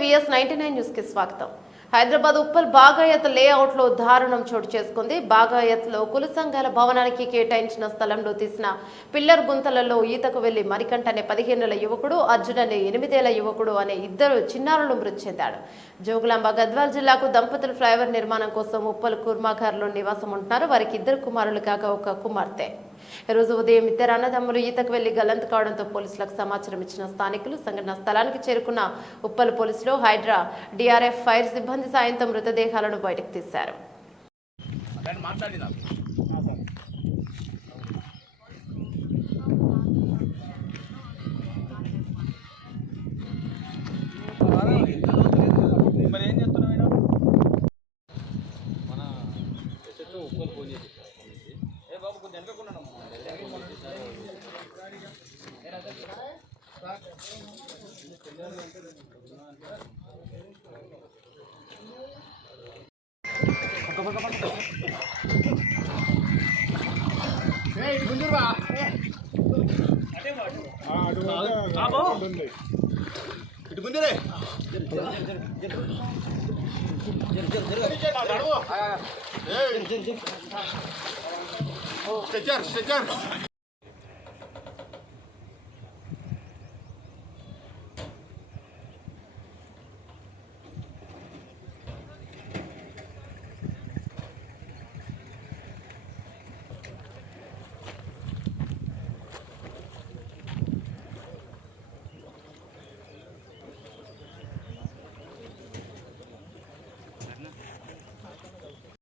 VS99 news కి స్వాగతం. Hyderabad Uppal Bagayath layout లో దారుణం చోటు చేసుకుంది. బాగాయత్ లో కుల సంఘాల భవనానికి కేటాయించిన స్థలంలో తీసిన పిల్లర్ గుంతలలో ఈతకు వెళ్లి మరికంట అనే 15 ఏళ్ల యువకుడు, అర్జున్ అనే 8 ఏళ్ల యువకుడు అనే ఇద్దరు చిన్నారులు మృతి చెందాడు. జోగులాంబ గద్వాల్ జిల్లాకు దంపతులు ఫ్లైఓవర్ నిర్మాణం కోసం ఉప్పల్ కుర్మాఘర్లో నివాసం ఉంటున్నారు. వారికి 2 కుమారులు కాగా 1 కుమార్తె. ఈ రోజు ఉదయం ఇద్దరు అన్నదమ్ములు ఈతకు వెళ్లి గల్లంతు కావడంతో పోలీసులకు సమాచారం ఇచ్చిన స్థానికులు సంఘటన స్థలానికి చేరుకున్న ఉప్పల్ పోలీసులు, హైడ్రా, DRF, ఫైర్ సిబ్బంది సాయంతో మృతదేహాలను బయటకు తీశారు. ఇటు ముందురే స్ట్రెచర్